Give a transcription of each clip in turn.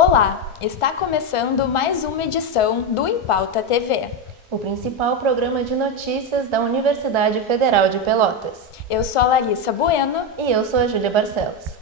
Olá, está começando mais uma edição do Em Pauta TV, o principal programa de notícias da Universidade Federal de Pelotas. Eu sou a Larissa Bueno e eu sou a Júlia Barcelos.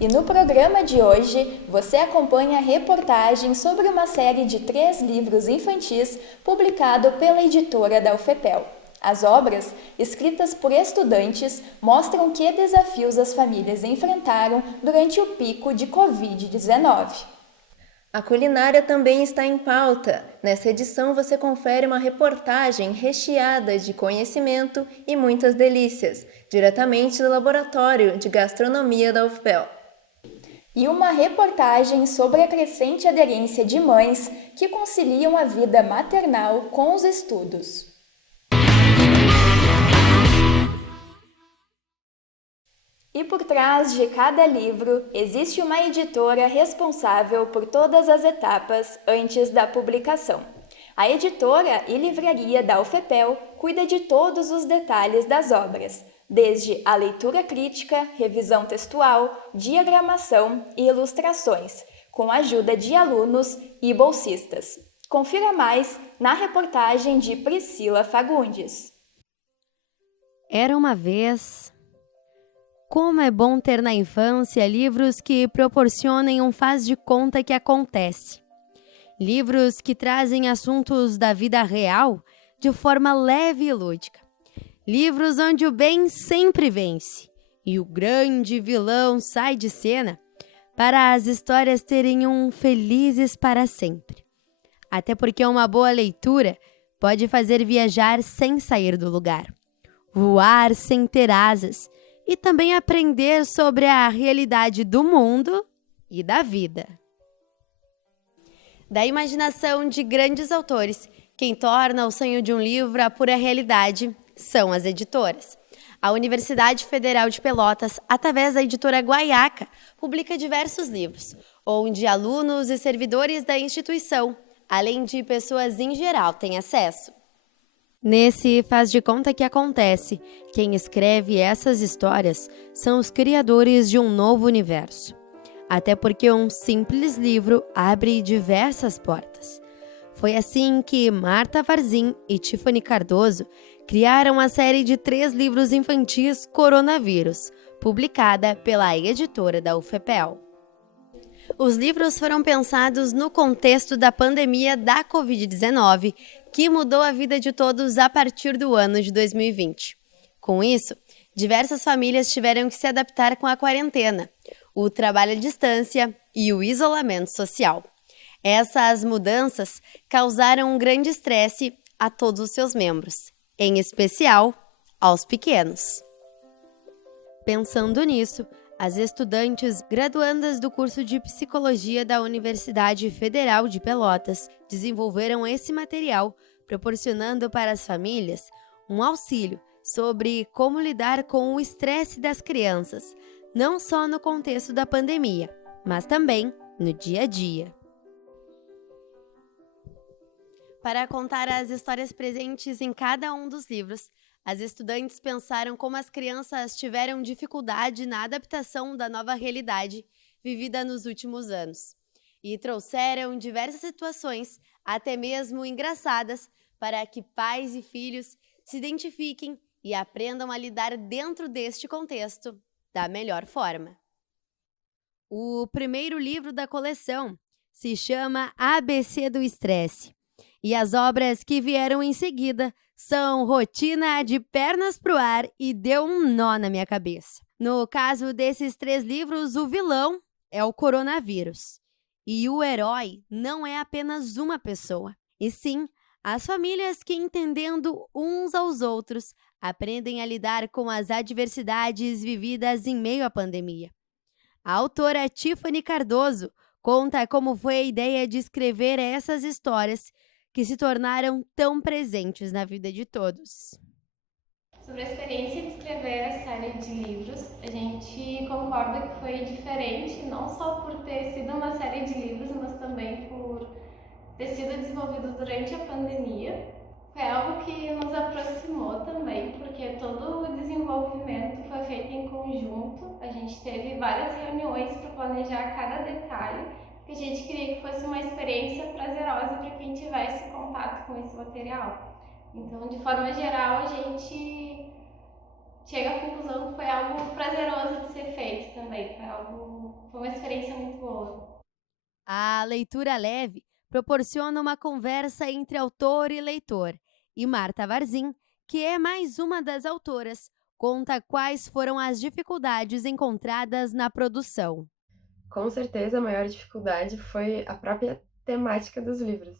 E no programa de hoje, você acompanha a reportagem sobre uma série de 3 livros infantis publicado pela editora da UFPEL. As obras, escritas por estudantes, mostram que desafios as famílias enfrentaram durante o pico de Covid-19. A culinária também está em pauta. Nessa edição você confere uma reportagem recheada de conhecimento e muitas delícias, diretamente do Laboratório de Gastronomia da UFPEL. E uma reportagem sobre a crescente aderência de mães que conciliam a vida maternal com os estudos. E por trás de cada livro, existe uma editora responsável por todas as etapas antes da publicação. A editora e livraria da UFPEL cuida de todos os detalhes das obras, desde a leitura crítica, revisão textual, diagramação e ilustrações, com a ajuda de alunos e bolsistas. Confira mais na reportagem de Priscila Fagundes. Era uma vez... Como é bom ter na infância livros que proporcionem um faz de conta que acontece. Livros que trazem assuntos da vida real de forma leve e lúdica. Livros onde o bem sempre vence e o grande vilão sai de cena para as histórias terem um felizes para sempre. Até porque uma boa leitura pode fazer viajar sem sair do lugar, voar sem ter asas e também aprender sobre a realidade do mundo e da vida. Da imaginação de grandes autores, quem torna o sonho de um livro a pura realidade são as editoras. A Universidade Federal de Pelotas, através da editora Guaiaca, publica diversos livros, onde alunos e servidores da instituição, além de pessoas em geral, têm acesso. Nesse faz de conta que acontece, quem escreve essas histórias são os criadores de um novo universo. Até porque um simples livro abre diversas portas. Foi assim que Marta Varzim e Tiffany Cardoso criaram a série de 3 livros infantis Coronavírus, publicada pela editora da UFPEL. Os livros foram pensados no contexto da pandemia da Covid-19, que mudou a vida de todos a partir do ano de 2020. Com isso, diversas famílias tiveram que se adaptar com a quarentena, o trabalho à distância e o isolamento social. Essas mudanças causaram um grande estresse a todos os seus membros, em especial aos pequenos. Pensando nisso, as estudantes graduandas do curso de Psicologia da Universidade Federal de Pelotas desenvolveram esse material, proporcionando para as famílias um auxílio sobre como lidar com o estresse das crianças, não só no contexto da pandemia, mas também no dia a dia. Para contar as histórias presentes em cada um dos livros, as estudantes pensaram como as crianças tiveram dificuldade na adaptação da nova realidade vivida nos últimos anos e trouxeram diversas situações, até mesmo engraçadas, para que pais e filhos se identifiquem e aprendam a lidar dentro deste contexto da melhor forma. O primeiro livro da coleção se chama ABC do Estresse e as obras que vieram em seguida são Rotina de Pernas pro Ar e Deu um Nó na Minha Cabeça. No caso desses 3 livros, o vilão é o coronavírus. E o herói não é apenas uma pessoa, e sim as famílias que, entendendo uns aos outros, aprendem a lidar com as adversidades vividas em meio à pandemia. A autora Tiffany Cardoso conta como foi a ideia de escrever essas histórias que se tornaram tão presentes na vida de todos. Sobre a experiência de escrever a série de livros, a gente concorda que foi diferente, não só por ter sido uma série de livros ter sido desenvolvido durante a pandemia. Foi algo que nos aproximou também, porque todo o desenvolvimento foi feito em conjunto. A gente teve várias reuniões para planejar cada detalhe, porque a gente queria que fosse uma experiência prazerosa para quem tivesse contato com esse material. Então, de forma geral, a gente chega à conclusão que foi algo prazeroso de ser feito também. Foi uma experiência muito boa. A leitura leve proporciona uma conversa entre autor e leitor, e Marta Varzim, que é mais uma das autoras, conta quais foram as dificuldades encontradas na produção. Com certeza, a maior dificuldade foi a própria temática dos livros,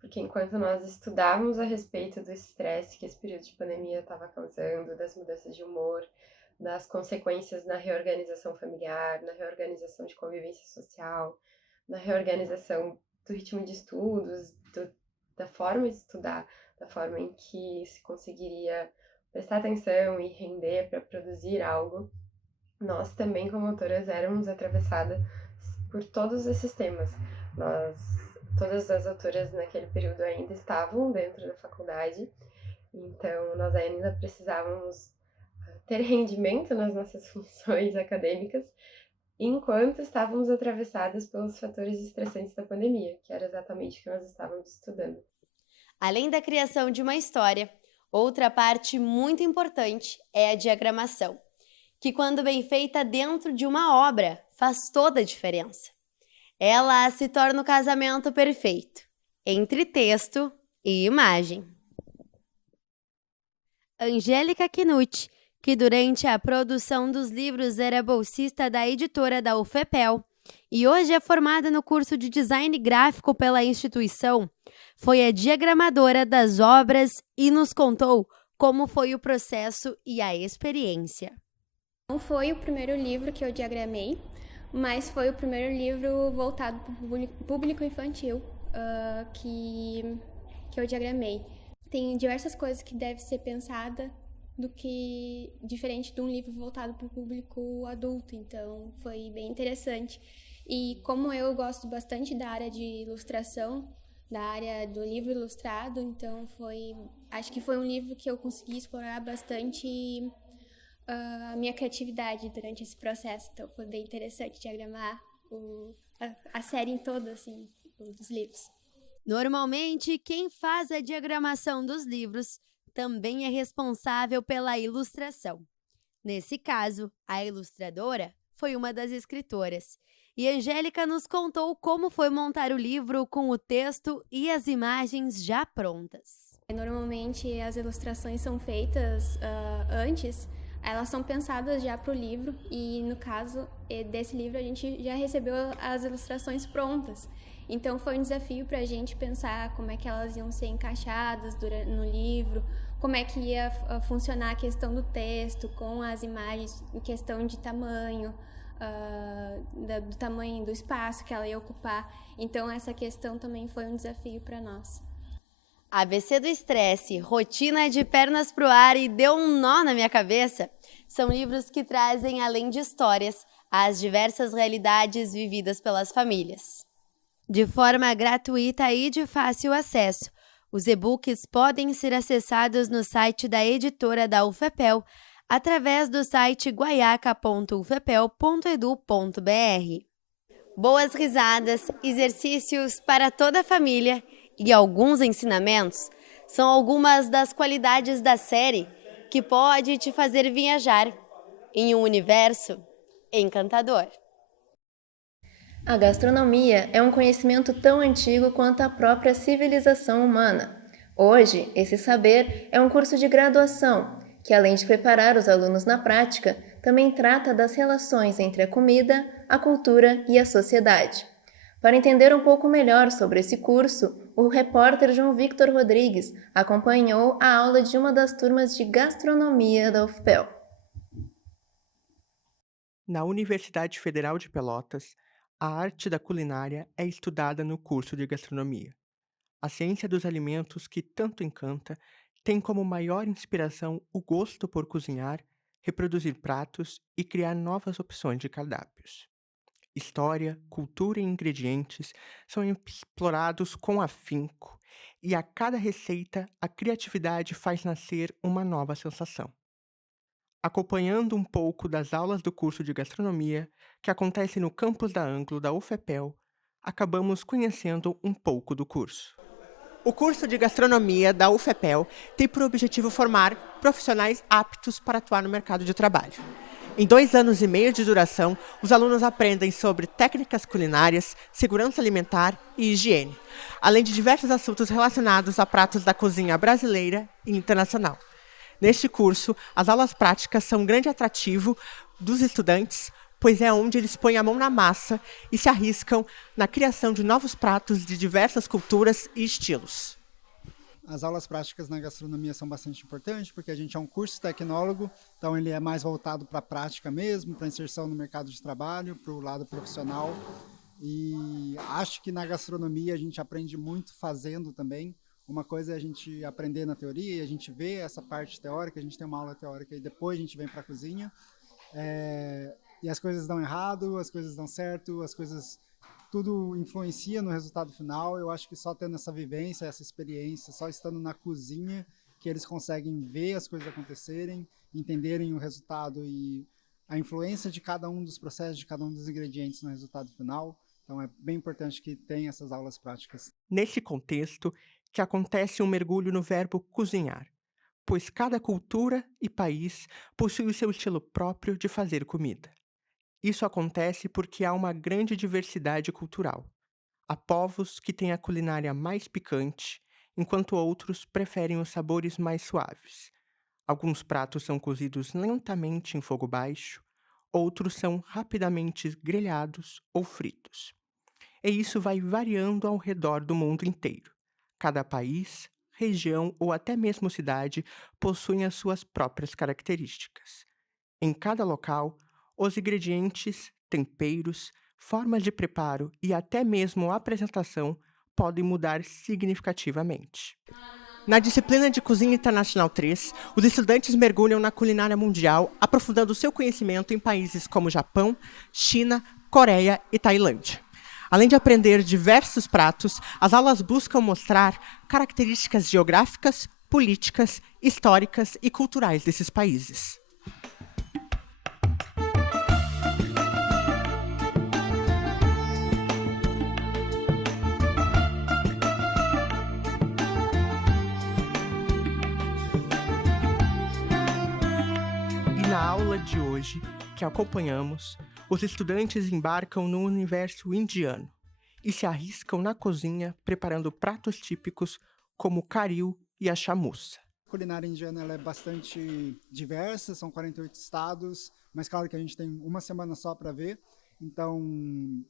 porque enquanto nós estudávamos a respeito do estresse que esse período de pandemia estava causando, das mudanças de humor, das consequências na reorganização familiar, na reorganização de convivência social, na reorganização do ritmo de estudos, da forma de estudar, da forma em que se conseguiria prestar atenção e render para produzir algo, nós também, como autoras, éramos atravessadas por todos esses temas. Todas as autoras naquele período ainda estavam dentro da faculdade, então nós ainda precisávamos ter rendimento nas nossas funções acadêmicas, enquanto estávamos atravessadas pelos fatores estressantes da pandemia, que era exatamente o que nós estávamos estudando. Além da criação de uma história, outra parte muito importante é a diagramação, que quando bem feita dentro de uma obra, faz toda a diferença. Ela se torna o casamento perfeito entre texto e imagem. Angélica Quinucci, que durante a produção dos livros era bolsista da editora da UFPEL e hoje é formada no curso de design gráfico pela instituição, foi a diagramadora das obras e nos contou como foi o processo e a experiência. Não foi o primeiro livro que eu diagramei, mas foi o primeiro livro voltado para o público infantil que eu diagramei. Tem diversas coisas que devem ser pensadas do que diferente de um livro voltado para o público adulto, então foi bem interessante. E como eu gosto bastante da área de ilustração, da área do livro ilustrado, então acho que foi um livro que eu consegui explorar bastante a minha criatividade durante esse processo, então foi bem interessante diagramar a série em toda, assim, dos livros. Normalmente, quem faz a diagramação dos livros também é responsável pela ilustração. Nesse caso, a ilustradora foi uma das escritoras. E Angélica nos contou como foi montar o livro com o texto e as imagens já prontas. Normalmente, as ilustrações são feitas antes. Elas são pensadas já para o livro e, no caso desse livro, a gente já recebeu as ilustrações prontas. Então, foi um desafio para a gente pensar como é que elas iam ser encaixadas no livro, como é que ia funcionar a questão do texto com as imagens em questão de tamanho, do tamanho do espaço que ela ia ocupar. Então, essa questão também foi um desafio para nós. ABC do Estresse, Rotina de Pernas pro Ar e Deu um Nó na Minha Cabeça são livros que trazem, além de histórias, as diversas realidades vividas pelas famílias. De forma gratuita e de fácil acesso, os e-books podem ser acessados no site da editora da UFPEL através do site guaiaca.ufpel.edu.br. Boas risadas, exercícios para toda a família e alguns ensinamentos são algumas das qualidades da série que pode te fazer viajar em um universo encantador. A gastronomia é um conhecimento tão antigo quanto a própria civilização humana. Hoje, esse saber é um curso de graduação que, além de preparar os alunos na prática, também trata das relações entre a comida, a cultura e a sociedade. Para entender um pouco melhor sobre esse curso, o repórter João Victor Rodrigues acompanhou a aula de uma das turmas de gastronomia da UFPEL. Na Universidade Federal de Pelotas, a arte da culinária é estudada no curso de gastronomia. A ciência dos alimentos que tanto encanta tem como maior inspiração o gosto por cozinhar, reproduzir pratos e criar novas opções de cardápios. História, cultura e ingredientes são explorados com afinco, e a cada receita a criatividade faz nascer uma nova sensação. Acompanhando um pouco das aulas do curso de gastronomia, que acontece no campus da Anglo da UFPEL, acabamos conhecendo um pouco do curso. O curso de gastronomia da UFPEL tem por objetivo formar profissionais aptos para atuar no mercado de trabalho. Em 2 anos e meio de duração, os alunos aprendem sobre técnicas culinárias, segurança alimentar e higiene, além de diversos assuntos relacionados a pratos da cozinha brasileira e internacional. Neste curso, as aulas práticas são um grande atrativo dos estudantes, pois é onde eles põem a mão na massa e se arriscam na criação de novos pratos de diversas culturas e estilos. As aulas práticas na gastronomia são bastante importantes, porque a gente é um curso tecnólogo, então ele é mais voltado para a prática mesmo, para a inserção no mercado de trabalho, para o lado profissional. E acho que na gastronomia a gente aprende muito fazendo também. Uma coisa é a gente aprender na teoria e a gente vê essa parte teórica, a gente tem uma aula teórica e depois a gente vem para a cozinha. E as coisas dão errado, as coisas dão certo, tudo influencia no resultado final. Eu acho que só tendo essa vivência, essa experiência, só estando na cozinha, que eles conseguem ver as coisas acontecerem, entenderem o resultado e a influência de cada um dos processos, de cada um dos ingredientes no resultado final. Então é bem importante que tenha essas aulas práticas. Nesse contexto, que acontece um mergulho no verbo cozinhar, pois cada cultura e país possui o seu estilo próprio de fazer comida. Isso acontece porque há uma grande diversidade cultural. Há povos que têm a culinária mais picante, enquanto outros preferem os sabores mais suaves. Alguns pratos são cozidos lentamente em fogo baixo, outros são rapidamente grelhados ou fritos. E isso vai variando ao redor do mundo inteiro. Cada país, região ou até mesmo cidade possuem as suas próprias características. Em cada local, os ingredientes, temperos, formas de preparo e até mesmo a apresentação podem mudar significativamente. Na disciplina de Cozinha Internacional 3, os estudantes mergulham na culinária mundial, aprofundando seu conhecimento em países como Japão, China, Coreia e Tailândia. Além de aprender diversos pratos, as aulas buscam mostrar características geográficas, políticas, históricas e culturais desses países. Na aula de hoje, que acompanhamos, os estudantes embarcam no universo indiano e se arriscam na cozinha preparando pratos típicos como o caril e a chamuça. A culinária indiana ela é bastante diversa, são 48 estados, mas claro que a gente tem uma semana só para ver, então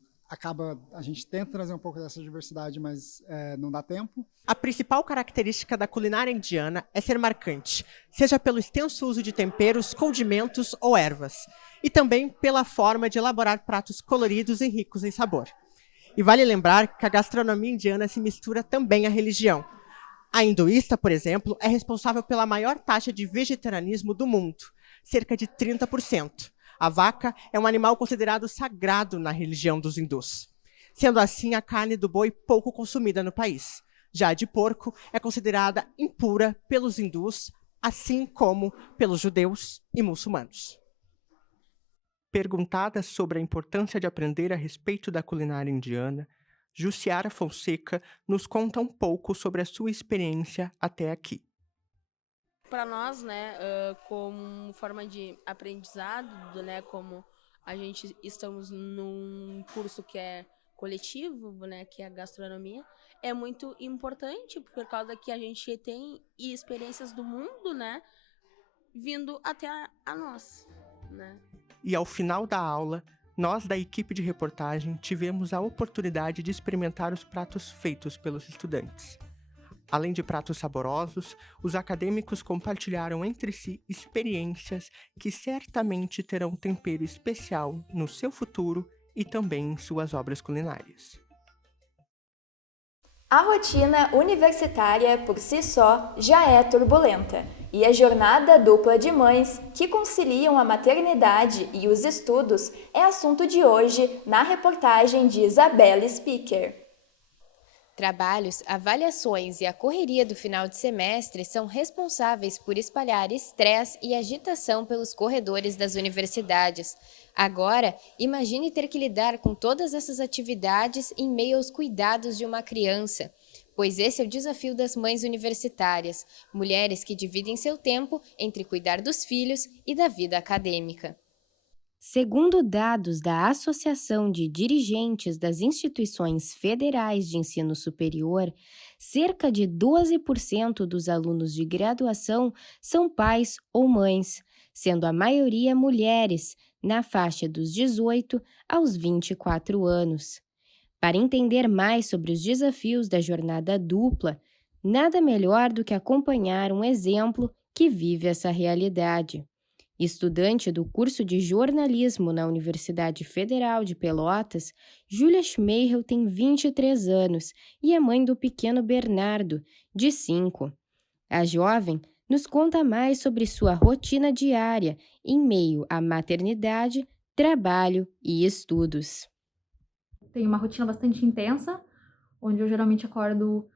a gente tenta trazer um pouco dessa diversidade, mas não dá tempo. A principal característica da culinária indiana é ser marcante, seja pelo extenso uso de temperos, condimentos ou ervas, e também pela forma de elaborar pratos coloridos e ricos em sabor. E vale lembrar que a gastronomia indiana se mistura também à religião. A hinduísta, por exemplo, é responsável pela maior taxa de vegetarianismo do mundo, cerca de 30%. A vaca é um animal considerado sagrado na religião dos hindus. Sendo assim, a carne do boi pouco consumida no país. Já a de porco é considerada impura pelos hindus, assim como pelos judeus e muçulmanos. Perguntada sobre a importância de aprender a respeito da culinária indiana, Jussiara Fonseca nos conta um pouco sobre a sua experiência até aqui. Para nós, né, como forma de aprendizado, né, como a gente estamos num curso que é coletivo, né, que é a gastronomia, é muito importante por causa que a gente tem experiências do mundo, né, vindo até a nós, né. E ao final da aula, nós da equipe de reportagem tivemos a oportunidade de experimentar os pratos feitos pelos estudantes. Além de pratos saborosos, os acadêmicos compartilharam entre si experiências que certamente terão tempero especial no seu futuro e também em suas obras culinárias. A rotina universitária, por si só, já é turbulenta, e a jornada dupla de mães que conciliam a maternidade e os estudos é assunto de hoje na reportagem de Isabelle Speaker. Trabalhos, avaliações e a correria do final de semestre são responsáveis por espalhar estresse e agitação pelos corredores das universidades. Agora, imagine ter que lidar com todas essas atividades em meio aos cuidados de uma criança, pois esse é o desafio das mães universitárias, mulheres que dividem seu tempo entre cuidar dos filhos e da vida acadêmica. Segundo dados da Associação de Dirigentes das Instituições Federais de Ensino Superior, cerca de 12% dos alunos de graduação são pais ou mães, sendo a maioria mulheres, na faixa dos 18 aos 24 anos. Para entender mais sobre os desafios da jornada dupla, nada melhor do que acompanhar um exemplo que vive essa realidade. Estudante do curso de jornalismo na Universidade Federal de Pelotas, Júlia Schmeihel tem 23 anos e é mãe do pequeno Bernardo, de 5. A jovem nos conta mais sobre sua rotina diária em meio à maternidade, trabalho e estudos. Tenho uma rotina bastante intensa, onde eu geralmente acordo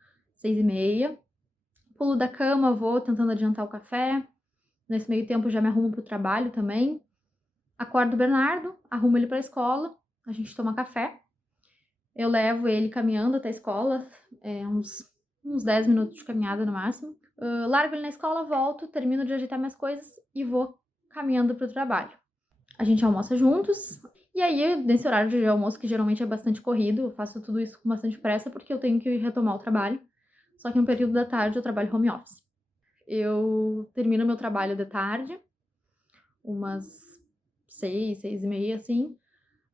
6h30, pulo da cama, vou tentando adiantar o café. Nesse meio tempo já me arrumo para o trabalho também. Acordo o Bernardo, arrumo ele para a escola, a gente toma café. Eu levo ele caminhando até a escola, uns 10 minutos de caminhada no máximo. Largo ele na escola, volto, termino de ajeitar minhas coisas e vou caminhando para o trabalho. A gente almoça juntos. E aí, nesse horário de almoço, que geralmente é bastante corrido, eu faço tudo isso com bastante pressa porque eu tenho que retomar o trabalho. Só que no período da tarde eu trabalho home office. Eu termino meu trabalho de tarde, umas 6h30, assim.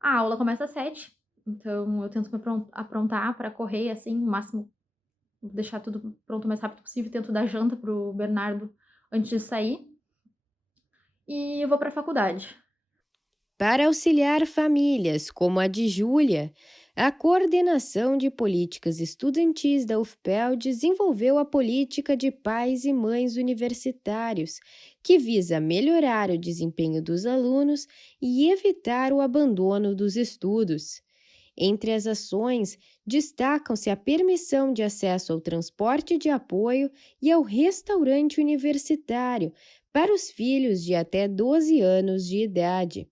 A aula começa às 7h, então eu tento me aprontar para correr, assim, o máximo, deixar tudo pronto o mais rápido possível. Tento dar janta pro Bernardo antes de sair. E eu vou para a faculdade. Para auxiliar famílias como a de Júlia, a Coordenação de Políticas Estudantis da UFPEL desenvolveu a Política de Pais e Mães Universitários, que visa melhorar o desempenho dos alunos e evitar o abandono dos estudos. Entre as ações, destacam-se a permissão de acesso ao transporte de apoio e ao restaurante universitário para os filhos de até 12 anos de idade.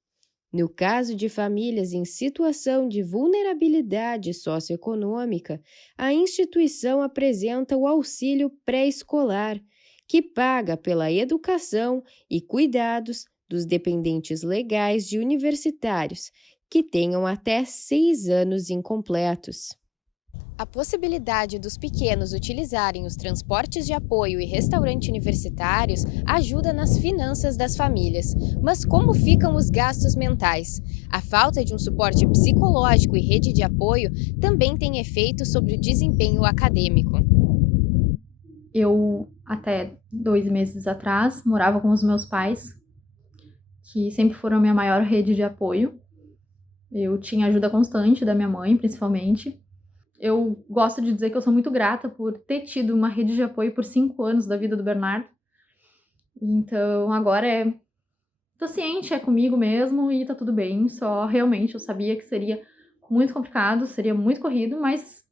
No caso de famílias em situação de vulnerabilidade socioeconômica, a instituição apresenta o auxílio pré-escolar, que paga pela educação e cuidados dos dependentes legais de universitários que tenham até 6 anos incompletos. A possibilidade dos pequenos utilizarem os transportes de apoio e restaurante universitários ajuda nas finanças das famílias. Mas como ficam os gastos mentais? A falta de um suporte psicológico e rede de apoio também tem efeito sobre o desempenho acadêmico. Eu, até 2 meses atrás, morava com os meus pais, que sempre foram a minha maior rede de apoio. Eu tinha ajuda constante da minha mãe, principalmente. Eu gosto de dizer que eu sou muito grata por ter tido uma rede de apoio por 5 anos da vida do Bernardo. Então, agora tô ciente, é comigo mesmo e tá tudo bem. Só realmente eu sabia que seria muito complicado, seria muito corrido, mas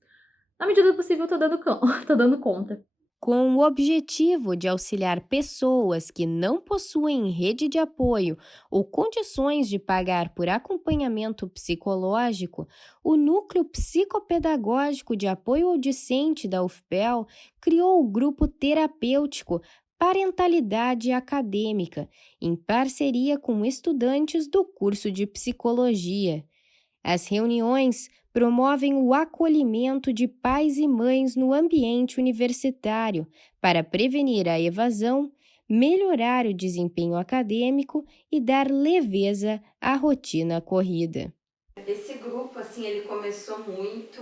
na medida do possível tô dando conta. Com o objetivo de auxiliar pessoas que não possuem rede de apoio ou condições de pagar por acompanhamento psicológico, o Núcleo Psicopedagógico de Apoio ao Discente da UFPEL criou o grupo terapêutico Parentalidade Acadêmica, em parceria com estudantes do curso de Psicologia. As reuniões promovem o acolhimento de pais e mães no ambiente universitário para prevenir a evasão, melhorar o desempenho acadêmico e dar leveza à rotina corrida. Esse grupo, ele começou muito,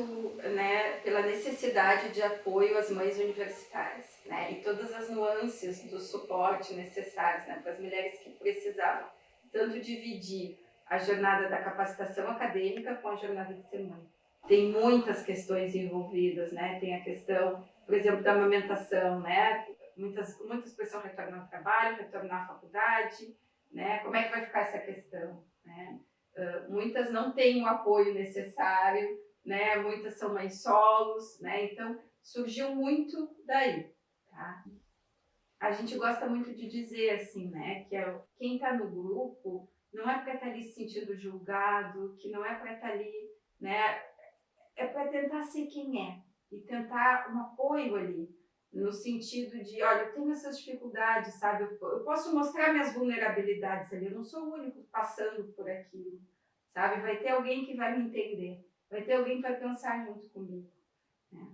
pela necessidade de apoio às mães universitárias, e todas as nuances do suporte necessários, para as mulheres que precisavam tanto dividir a jornada da capacitação acadêmica com a jornada de ser mãe. tem muitas questões envolvidas, né? Tem a questão, por exemplo, da amamentação, né? Muitas pessoas retornam ao trabalho, retornam à faculdade, né? Como é que vai ficar essa questão, né? Muitas não têm o apoio necessário, né? Muitas são mães solos, né? Então, surgiu muito daí, tá? A gente gosta muito de dizer assim, né? Que quem está no grupo não é para estar ali se sentindo julgado, que não é para estar ali, né? É para tentar ser quem é e tentar um apoio ali, no sentido de, olha, eu tenho essas dificuldades, sabe? Eu posso mostrar minhas vulnerabilidades ali, eu não sou o único passando por aquilo, sabe? Vai ter alguém que vai me entender, vai ter alguém que vai pensar junto comigo, né?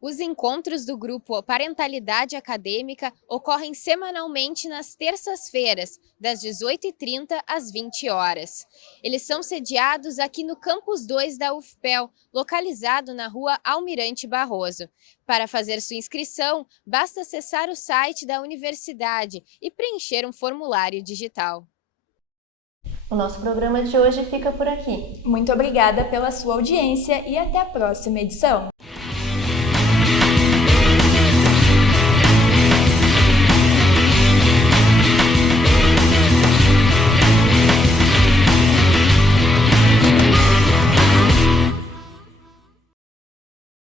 Os encontros do grupo Parentalidade Acadêmica ocorrem semanalmente nas terças-feiras, das 18h30 às 20 horas. Eles são sediados aqui no Campus 2 da UFPEL, localizado na Rua Almirante Barroso. Para fazer sua inscrição, basta acessar o site da universidade e preencher um formulário digital. O nosso programa de hoje fica por aqui. Muito obrigada pela sua audiência e até a próxima edição.